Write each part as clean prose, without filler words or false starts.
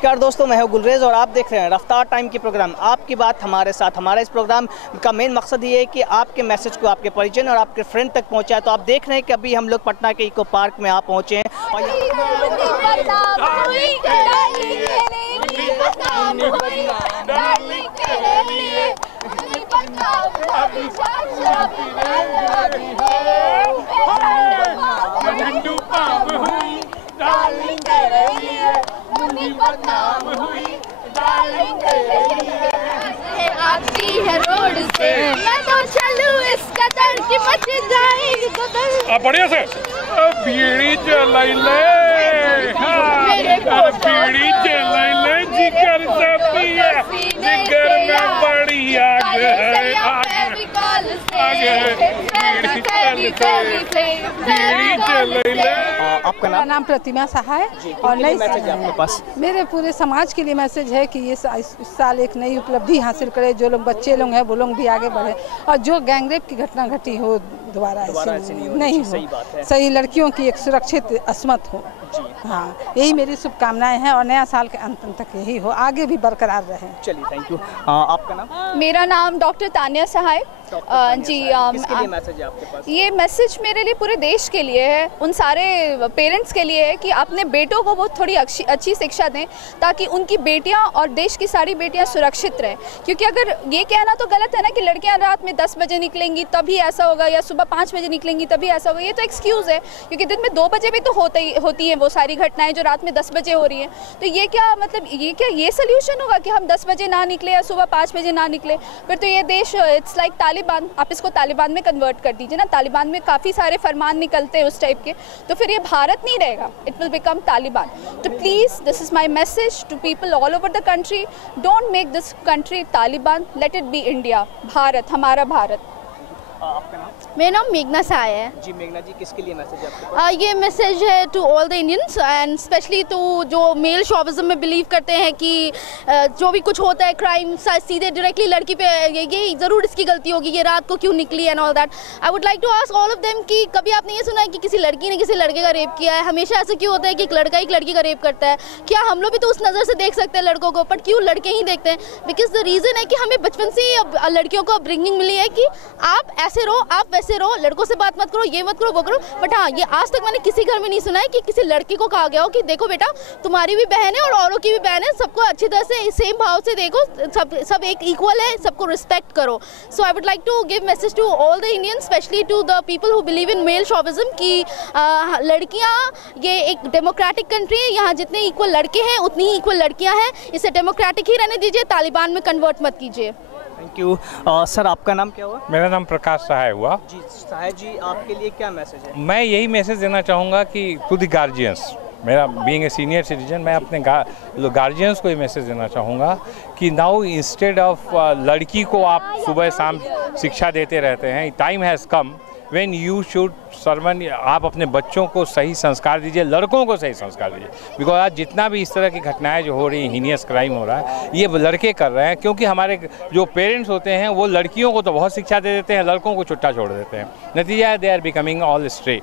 नमस्कार दोस्तों, मैं हूं गुलरेज और आप देख रहे हैं रफ्तार टाइम की प्रोग्राम आपकी बात हमारे साथ। हमारा इस प्रोग्राम का मेन मकसद ये है कि आपके मैसेज को आपके परिजन और आपके फ्रेंड तक पहुंचाए। तो आप देख रहे हैं कि अभी हम लोग पटना के इको पार्क में आप पहुंचे हैं और आती है रोड से मैं तो चलूं इस कदर की मच जाएगी कदर। बढ़िया से बीड़ी जलाई ले, बीड़ी जलाई ले, जिगर से पिया, जिगर में बड़ी आग है, बीड़ी जलाई ले। आपका नाम प्रतिमा सहाय और नई मैसेज आपके पास? मेरे पूरे समाज के लिए मैसेज है कि ये इस साल एक नई उपलब्धि हासिल करे, जो लोग बच्चे लोग हैं वो लोग भी आगे बढ़े और जो गैंगरेप की घटना घटी हो दोबारा ऐसे नहीं हो, सही लड़कियों की एक सुरक्षित अस्मत हो। हाँ, यही मेरी शुभकामनाएं हैं और नया साल के अंत तक यही हो, आगे भी बरकरार रहे। चलिए, थैंक यू। आपका नाम? मेरा नाम डॉक्टर तान्या सहाय जी। किसके लिए मैसेज है आपके पास? ये मैसेज मेरे लिए पूरे देश के लिए है, उन सारे पेरेंट्स के लिए है कि अपने बेटों को वो थोड़ी अच्छी शिक्षा दें ताकि उनकी बेटियां और देश की सारी बेटियां सुरक्षित रहें। क्योंकि अगर ये कहना तो गलत है ना कि लड़कियां रात में 10 बजे निकलेंगी तभी ऐसा होगा या सुबह 5 बजे निकलेंगी तभी ऐसा होगा, ये तो एक्सक्यूज़ है। क्योंकि दिन में 2 बजे भी तो होती हैं वो सारी घटनाएं जो रात में 10 बजे हो रही हैं। तो ये क्या मतलब ये सोल्यूशन होगा कि हम 10 बजे ना निकले या सुबह 5 बजे ना निकले? फिर तो ये देश इट्स लाइक तालिबान, आप इसको तालिबान में कन्वर्ट कर दीजिए ना। तालिबान में काफ़ी सारे फरमान निकलते हैं उस टाइप के, तो फिर ये भारत नहीं रहेगा, इट विल बिकम तालिबान। तो please this is my message to people all over the country, don't make this country Taliban, let it be India, Bharat, हमारा भारत। आपका नाम? मेरा नाम मेघना साय है जी। मेघना जी, किसके लिए मैसेज है आपके पास? ये मैसेज है to all the Indians and specially to जो मेल शॉविज्म में बिलीव करते हैं कि जो भी कुछ होता है क्राइम सीधे डायरेक्टली लड़की पे ये ज़रूर इसकी गलती होगी, ये रात को क्यों निकली and all that. I would like to ask all of them कि कभी आपने ये सुना है कि किसी लड़की ने किसी लड़के का रेप किया है? हमेशा ऐसा क्यों होता है कि एक लड़का एक लड़की का रेप करता है? क्या हम लोग भी तो उस नज़र से देख सकते हैं लड़कों को, बट क्यों लड़के ही देखते हैं? बिकॉज द रीज़न है कि हमें बचपन से ही लड़कियों को अपब्रिंगिंग मिली है कि आप ऐसे रहो, आप वैसे रहो, लड़कों से बात मत करो, ये मत करो, वो करो। बट हाँ, ये आज तक मैंने किसी घर में नहीं सुना है कि किसी लड़की को कहा गया हो कि देखो बेटा तुम्हारी भी बहन है और औरों की भी बहन है, सबको अच्छी तरह से सेम भाव से देखो, सब एक इक्वल है, सबको रिस्पेक्ट करो। So I would like to give message to all the Indians, specially to the people who believe in male chauvinism कि लड़कियाँ, ये एक डेमोक्रेटिक कंट्री है, यहाँ जितने इक्वल लड़के हैं उतनी ही इक्वल लड़कियाँ हैं, इसे डेमोक्रेटिक ही रहने दीजिए, तालिबान में कन्वर्ट मत कीजिए। Thank you. सर, आपका नाम क्या हुआ? मेरा नाम प्रकाश सहाय हुआ जी। सहाय जी, आपके लिए क्या मैसेज है? मैं यही मैसेज देना चाहूँगा कि टू द गार्जियंस, मेरा बीइंग ए सीनियर सिटीजन, मैं अपने गार्जियंस को ये मैसेज देना चाहूँगा कि नाउ इंस्टेड ऑफ लड़की को आप सुबह शाम शिक्षा देते रहते हैं, time has come when you should servant, आप अपने बच्चों को सही संस्कार दीजिए, लड़कों को सही संस्कार दीजिए। बिकॉज आज जितना भी इस तरह की घटनाएं जो हो रही हैं, हीनियस क्राइम हो रहा है, ये लड़के कर रहे हैं। क्योंकि हमारे जो पेरेंट्स होते हैं वो लड़कियों को तो बहुत शिक्षा दे देते हैं, लड़कों को छुट्टा छोड़ देते हैं, नतीजा they are becoming all stray.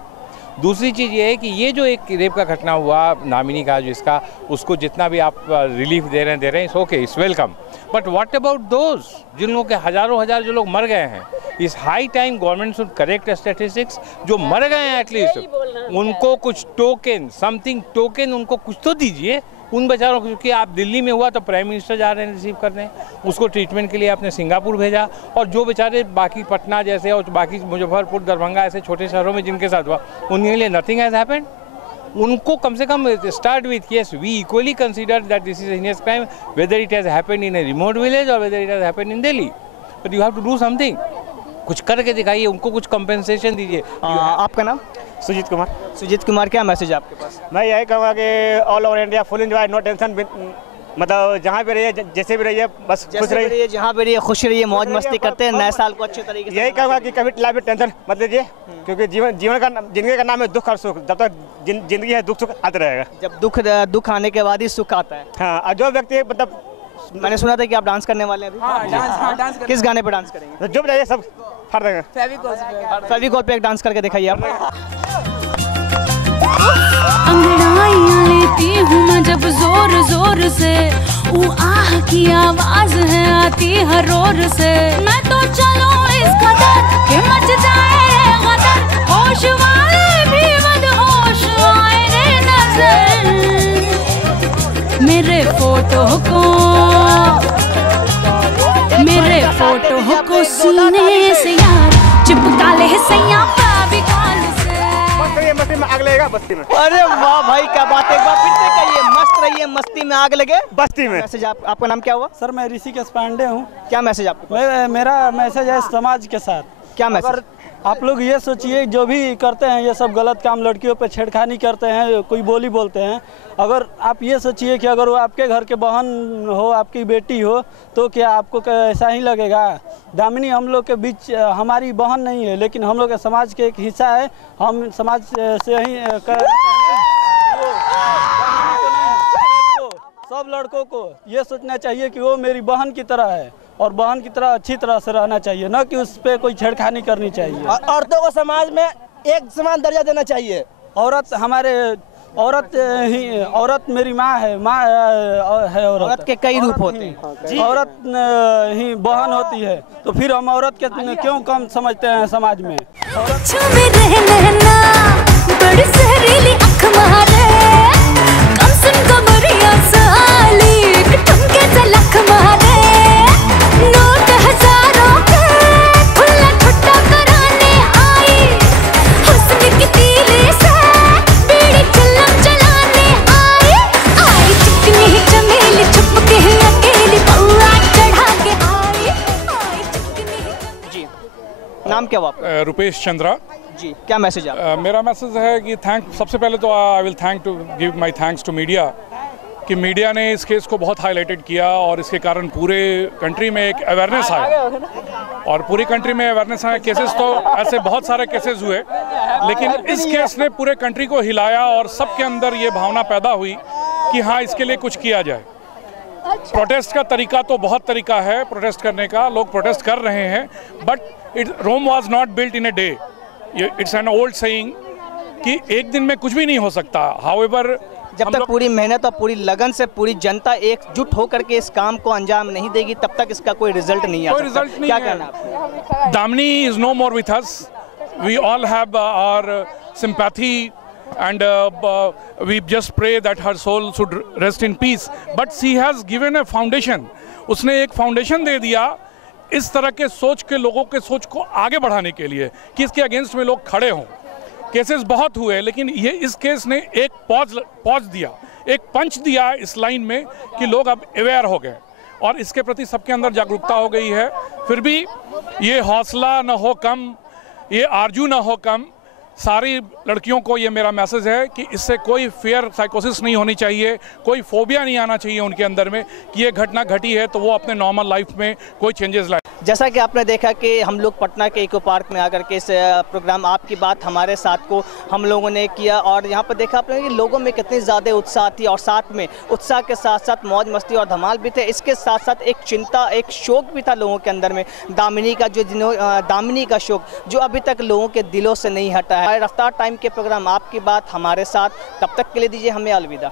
दूसरी चीज़ ये है कि ये जो एक रेप का घटना हुआ नामिनी का, जिसका उसको जितना भी आप रिलीफ दे रहे हैं it's okay, it's welcome. But what about those जिन लोगों के हज़ारों हजार जो लोग मर गए हैं? इस high time government should correct statistics, जो मर गए हैं एटलीस्ट उनको कुछ टोकन, समथिंग टोकन उनको कुछ तो दीजिए उन बेचारों को। क्योंकि आप दिल्ली में हुआ तो प्राइम मिनिस्टर जा रहे हैं रिसीव करने, उसको ट्रीटमेंट के लिए आपने सिंगापुर भेजा, और जो बेचारे बाकी पटना जैसे और बाकी मुजफ्फरपुर, दरभंगा ऐसे छोटे शहरों में जिनके साथ हुआ, उनके लिए नथिंग हैज़ हैपेंड। उनको कम से कम start with yes we equally consider that this is heinous crime, whether it has happened in a remote village और whether it has happened in Delhi, but you have to do something, कुछ करके दिखाइए, उनको कुछ कंपेंसेशन दीजिए। आपका नाम? सुजीत कुमार। सुजीत कुमार, क्या मैसेज है आपके पास? मैं यही कहूँगा कि all over India full enjoy, no tension, मतलब जहाँ भी रहिए, जैसे भी रहिए, बस खुश रहिए, जहाँ भी रहिए खुश रहिए, मौज मस्ती करते हैं, नए साल को अच्छे तरीके से। यही कहूँगा कि कभी लाइफ में टेंशन मत लीजिए, क्योंकि जिंदगी का नाम है दुख और सुख, जब तक जिंदगी है दुख सुख आते रहेगा। जब दुख आने के बाद ही सुख आता है। हाँ, और जो व्यक्ति मतलब, मैंने सुना था कि आप डांस करने वाले हैं अभी। डांस किस गाने पर डांस करेंगे? जो भी चाहिए सब फट देंगे। फेविकॉल पे एक डांस करके दिखाइए आप। अंगड़ाइयाँ लेती हूँ मैं जब जोर जोर जोर से, वो आह की आवाज है आती हर रोर से। मैं तो चलूं इस कदर कि मच जाए गदर, होश वाले भी बदहोश आए रे नजर। मेरे फोटो को सीने से यार चिपका ले सैया फेविकॉल से। मस्ती में आग लगेगा बस्ती में। अरे वाह भाई क्या बात है, एक बार फिर से कहिए, मस्त रहिए मस्ती में आग लगे बस्ती में। मैसेज आपका नाम क्या हुआ? सर मैं ऋषिकेश पांडे हूँ। क्या मैसेज आपको? मेरा मैसेज है समाज के साथ। क्या मैसेज? आप लोग ये सोचिए जो भी करते हैं ये सब गलत काम, लड़कियों पे छेड़खानी करते हैं, कोई बोली बोलते हैं, अगर आप ये सोचिए कि अगर वो आपके घर के बहन हो, आपकी बेटी हो, तो क्या आपको ऐसा ही लगेगा? दामिनी हम लोग के बीच हमारी बहन नहीं है, लेकिन हम लोग के समाज के एक हिस्सा है। हम समाज से ही सब लड़कों को ये सोचना चाहिए कि वो मेरी बहन की तरह है और बहन की तरह अच्छी तरह से रहना चाहिए, न कि उस पर कोई छेड़खानी करनी चाहिए। औरतों को समाज में एक समान दर्जा देना चाहिए। औरत मेरी माँ है, औरत के कई रूप होते हैं। औरत ही बहन होती है, तो फिर हम औरत के क्यों कम समझते हैं समाज में? नाम क्या हुआ आपका? रुपेश चंद्रा जी। क्या मैसेज है? मेरा मैसेज है कि सबसे पहले तो I will give my thanks to media कि मीडिया ने इस केस को बहुत हाईलाइटेड किया और इसके कारण पूरे कंट्री में एक अवेयरनेस आया और पूरी कंट्री में अवेयरनेस आया। केसेस तो ऐसे बहुत सारे केसेस हुए, लेकिन इस केस ने पूरे कंट्री को हिलाया और सबके अंदर ये भावना पैदा हुई कि हाँ इसके लिए कुछ किया जाए। प्रोटेस्ट का तरीका तो बहुत तरीका है प्रोटेस्ट करने का, लोग प्रोटेस्ट कर रहे हैं, but Rome was not built in a day. It's an old saying कि एक दिन में कुछ भी नहीं हो सकता। हाउएवर जब तक पूरी मेहनत और पूरी लगन से पूरी जनता एकजुट होकर के इस काम को अंजाम नहीं देगी, तब तक इसका कोई रिजल्ट नहीं आ सकता। क्या कहना है? Damini is no more with us, we all have our sympathy and we just pray that her soul should rest in peace, but she has given a foundation। उसने एक फाउंडेशन दे दिया इस तरह के सोच के लोगों के सोच को आगे बढ़ाने के लिए कि इसके अगेंस्ट में लोग खड़े हों। केसेस बहुत हुए, लेकिन ये इस केस ने एक पॉज दिया, एक पंच दिया इस लाइन में कि लोग अब अवेयर हो गए और इसके प्रति सबके अंदर जागरूकता हो गई है। फिर भी ये हौसला न हो कम, ये आरजू न हो कम। सारी लड़कियों को ये मेरा मैसेज है कि इससे कोई फियर साइकोसिस नहीं होनी चाहिए, कोई फोबिया नहीं आना चाहिए उनके अंदर में कि ये घटना घटी है तो वो अपने नॉर्मल लाइफ में कोई चेंजेस लाए। जैसा कि आपने देखा कि हम लोग पटना के इको पार्क में आकर के इस प्रोग्राम आपकी बात हमारे साथ को हम लोगों ने किया और यहाँ पर देखा आपने कि लोगों में कितनी ज़्यादा उत्साह थी और साथ में उत्साह के साथ साथ मौज मस्ती और धमाल भी थे। इसके साथ साथ एक चिंता, एक शोक भी था लोगों के अंदर में। दामिनी का शोक जो अभी तक लोगों के दिलों से नहीं हटा है। रफ्तार टाइम के प्रोग्राम आपकी बात हमारे साथ, तब तक के लिए दीजिए हमें अलविदा।